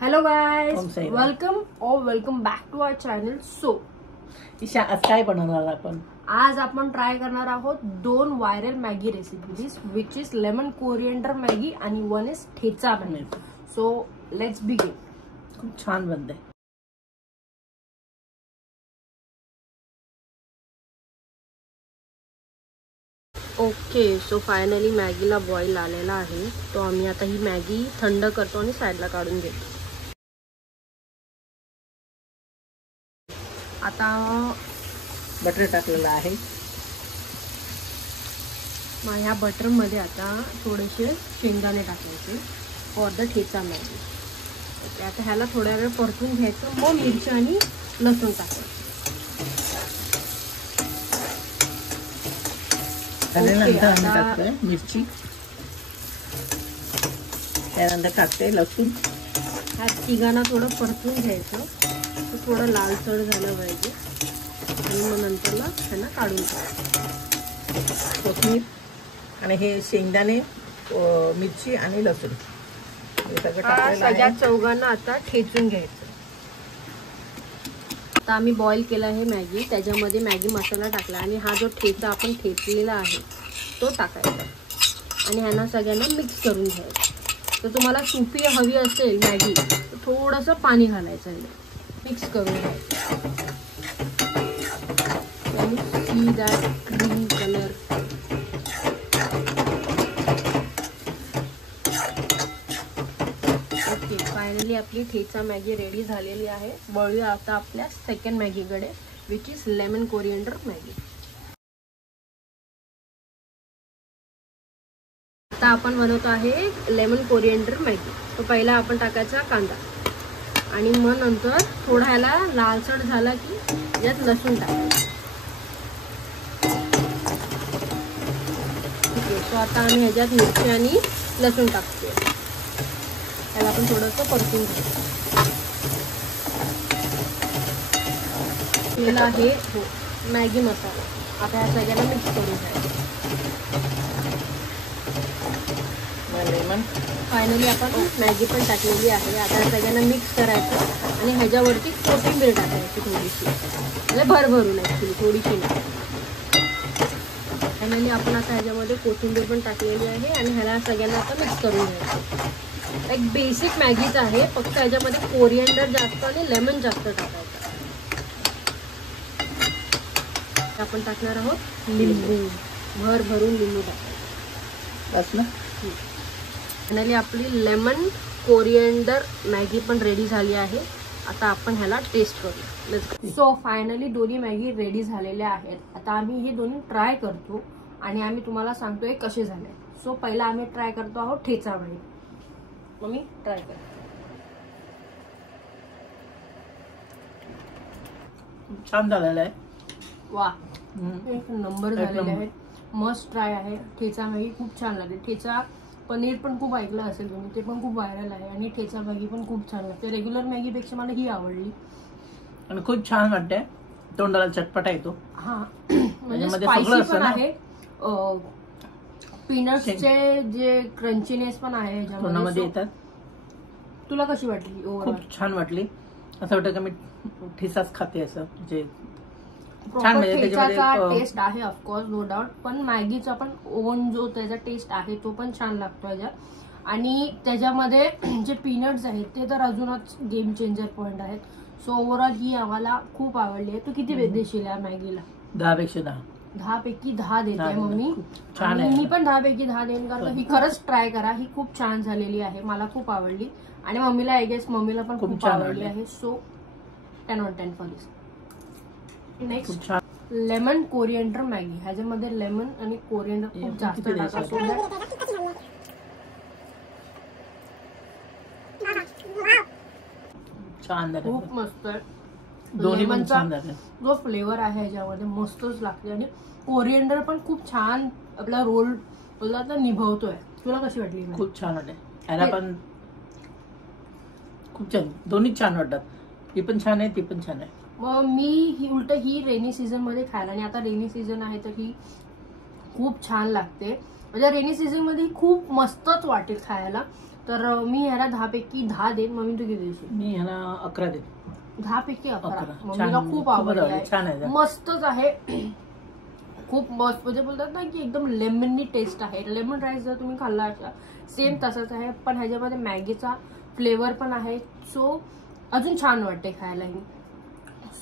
Hello guys, welcome back to our channel. So, Isha आज काय बनवणार आपण? आज आपण ट्राय करणार आहोत 2 viral Maggi recipes which is lemon coriander Maggi आणि one is thecha Maggi. So let's begin. खूप छान बनते. ओके, सो फायनली मॅगीला बॉईल आलेला आहे. तो आम्ही आता ही मॅगी थंड करतो आणि साईडला काढून घेतो. आता बटर टाकलेलं आहे. मग ह्या बटरमध्ये आता थोडेसे शेंगदाणे टाकायचे for the thecha Maggi. Okay, आता ह्याला थोड्या वेळ परतून घ्यायचं. मग मिरची आणि लसूण टाकायचं. त्यानंतर आम्ही टाकतोय मिरची, त्यानंतर टाकते लसूण. ह्या तिघांना थोडं परतून घ्यायचं. थोडं लालसर झालं पाहिजे आणि मग नंतरला ह्यांना काढून टाकायचं. कोथिंबीर आणि हे शेंगदाणे, मिरची आणि लसूण हे सगळं टाकलेलं आहे. सगळ्या चौघांना आता ठेचून घ्यायचं. आता आम्ही बॉईल केला आहे मॅगी, त्याच्यामध्ये मॅगी मसाला टाकला आणि हा जो ठेचा आपण ठेचलेला आहे तो टाकायचा आणि ह्यांना सगळ्यांना मिक्स करून घ्यायचं. तर तुम्हाला सुपी हवी असेल मॅगी तर थोडंसं पाणी घालायचं आहे, मिक्स करून घ्यायचं. See that green colour. Okay, finally आपली ठेचा मॅगी रेडी झालेली आहे. वळूया आता आपल्या सेकंड मॅगीकडे which is lemon coriander Maggi. आता आपण बनवतो आहे लेमन कोरिएंडर मॅगी. तर पहिला आपण टाकायचा कांदा आणि मग नंतर थोडा ह्याला लालसर झाला की यात लसूण टाकायचं. ओके, सो आता आम्ही ह्याच्यात मिरची आणि लसूण टाकतो. त्याला आपण थोडंसं परतून घ्यायचं. केला आहे हो मॅगी मसाला. आता ह्या सगळ्याला मिक्स करून घ्यायचं. लेमन फायनली आपण मॅगी पण टाकलेली आहे. आता सगळ्यांना मिक्स करायचं आणि ह्याच्यावरती कोथिंबीर टाकायची थोडीशी, म्हणजे भरभरून ॲक्च्युली थोडीशी नाही. फायनली आपण आता ह्याच्यामध्ये कोथिंबीर पण टाकलेली आहे आणि ह्याला सगळ्यांना आता मिक्स करून घ्यायचं. एक बेसिक मॅगीच आहे, फक्त ह्याच्यामध्ये कोरिएंडर जास्त आणि लेमन जास्त टाकायचं. आपण टाकणार आहोत लिंबू, भरभरून लिंबू टाकायचं. बस ना. फायनली आपली लेमन कोरिएंडर मॅगी पण रेडी झाली आहे. आता आपण ह्याला टेस्ट करूया. सो फायनली दोन्ही मॅगी रेडी झालेल्या आहेत. आता आम्ही हे दोन्ही ट्राय करतो आणि आम्ही तुम्हाला सांगतोय कसे झाले. सो पहिला आम्ही ट्राय करतो आहोत ठेचा मॅगी. मम्मी ट्राय कर. छान झालेलं आहे. वा, एक नंबर झालेले आहे. मस्ट ट्राय आहे. ठेचा मॅगी खूप छान लागते. ठेचा पनीर पण खूप ऐकलं असेल तुम्ही, ते पण खूप व्हायरल आहे आणि ठेचा मॅगी पण खूप छान लागते. रेग्युलर मॅगीपेक्षा मला ही आवडली आणि खूप छान वाटते. तोंडाला चटपटा येतो. हा, म्हणजे स्पायसी पण आहे. पीनट्सचे जे क्रंचीनेस पण आहे ह्याच्यामध्ये येतात. तुला कशी वाटली? खूप छान वाटली. असं वाटतं की मी ठेचाच खाते असं. म्हणजे ठेचाचा टेस्ट आहे ऑफकोर्स, नो डाऊट. पण मॅगीचा पण ओन जो त्याचा टेस्ट आहे तो पण छान लागतो ह्याच्यात. आणि त्याच्यामध्ये जे पीनट्स आहेत ते तर अजूनच गेम चेंजर पॉइंट आहेत. सो ओव्हरऑल ही आम्हाला खूप आवडली आहे. तू किती देशील या मॅगीला? 10 पैकी 10 देते मम्मी. छान आहे. मी पण 10 पैकी 10 देईन, कारण ही खरंच ट्राय करा. ही खूप छान झालेली आहे, मला खूप आवडली आणि मम्मीला आय गेस मम्मीला पण खूप आवडली आहे. So 10 on 10 for this. Next lemon coriander Maggi. ह्याच्यामध्ये लेमन आणि कोरिएंडर खूप जास्त टाकायचं. खूप मस्त आहे. लेमनचा जो फ्लेवर आहे ह्याच्यामध्ये मस्तच लागते आणि कोरिएंडर पण खूप छान आपला रोल बोलला तर निभवतोय. तुला कशी वाटली? खूप छान वाटते. ह्याला पण खूप छान, दोन्ही छान वाटतात. ही पण छान आहे, ती पण छान आहे. मग मी ही रेनी सीझन मध्ये खायला, आणि आता रेनी सीझन आहे तर ही खूप छान लागते. म्हणजे रेनी सीझन मध्ये खूप मस्तच वाटेल खायला. तर मी ह्याला 10 पैकी 10 देईन. मम्मी तू किती देशील? मी ह्याला 11 देते. 10 पैकी 11. 11. मम्मीला छान, खूप खूप आवडली आवडली. आहे. छान आहे. मस्तच आहे. खूप मस्त म्हणजे बोलतात ना की एकदम लेमनी टेस्ट आहे. लेमन राईस जर तुम्ही खाल्ला असा सेम तसंच आहे, पण ह्याच्यामध्ये मॅगीचा फ्लेवर पण आहे. सो अजून छान वाटते खायलाही.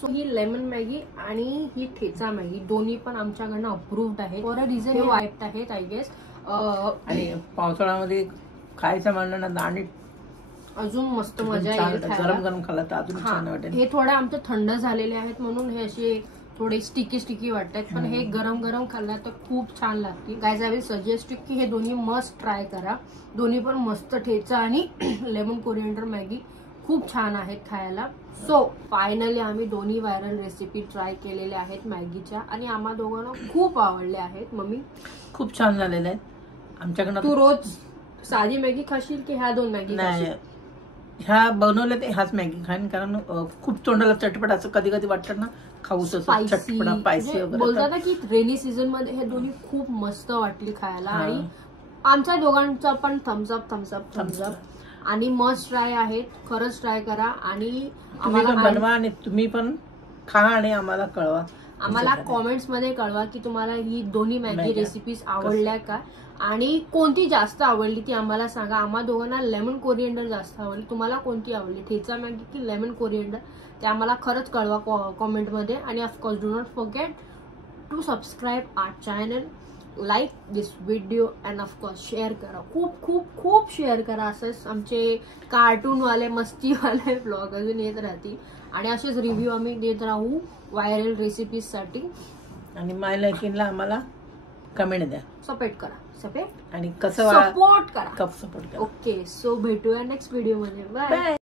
सो ही लेमन मॅगी आणि ही ठेचा मॅगी दोन्ही पण आमच्याकडनं अप्रूव्ड आहे. फॉर अ रिझन हे वाईट आहेत आय गेस. आणि पावसाळ्यामध्ये खायचं म्हणलं ना आणि अजून मस्त मजा येईल गरम खायला. गरम खाल्लं तर अजून छान वाटेल. हे थोडे आमचे थंड झालेले आहेत म्हणून हे असे थोडे स्टिकी वाटतात, पण हे गरम गरम खाल्ला तर खूप छान लागतील. गाईज आय विल सजेस्ट की हे दोन्ही मस्ट ट्राय करा. दोन्ही पण मस्त ठेचा आणि लेमन कोरिएंडर मॅगी खूप छान आहेत खायला. सो फायनली आम्ही दोन्ही व्हायरल रेसिपी ट्राय केलेल्या आहेत मॅगीच्या आणि आम्हा दोघांना खूप आवडल्या आहेत. मम्मी खूप छान झालेले आहेत आमच्याकडनं. तू रोज साधी मॅगी खाशील की ह्या 2 मॅगी नाही, खाशील? ह्या बनवल्या ते ह्याच मॅगी खाईन, कारण खूप तोंडाला चटपट असं कधी कधी वाटतं ना खाऊ चटपटा स्पायसी वगैरे. बोलतात ना की रेनी सीझन मध्ये हे दोन्ही खूप मस्त वाटली खायला. आणि आमच्या दोघांचा पण थम्सअप आणि मस्ट ट्राय आहेत. खरंच ट्राय करा आणि आम्हाला बनवा आणि तुम्ही पण खा आणि आम्हाला कळवा. आम्हाला कॉमेंट्स मध्ये कळवा की तुम्हाला ही दोन्ही मॅगी रेसिपीज आवडल्या का आणि कोणती जास्त आवडली ती आम्हाला सांगा. आम्हा दोघांना लेमन कोरिएंडर जास्त आवडली. तुम्हाला कोणती आवडली, ठेचा मॅगी की लेमन कोरिएंडर, ते आम्हाला खरंच कळवा कॉमेंटमध्ये. आणि of course do not forget to subscribe our channel, like this video and of course share करा. खूप खूप खूप शेअर करा. असंच आमचे कार्टूनवाले मस्तीवाले ब्लॉग अजून येत राहतील आणि असेच रिव्ह्यू आम्ही देत राहू व्हायरल रेसिपीजसाठी. आणि माय लाईकिंगला आम्हाला कमेंट द्या. सपोर्ट करा आणि कसं सपोर्ट करा. सपोर्ट करा. ओके, सो भेटूया नेक्स्ट व्हिडिओ मध्ये. बाय.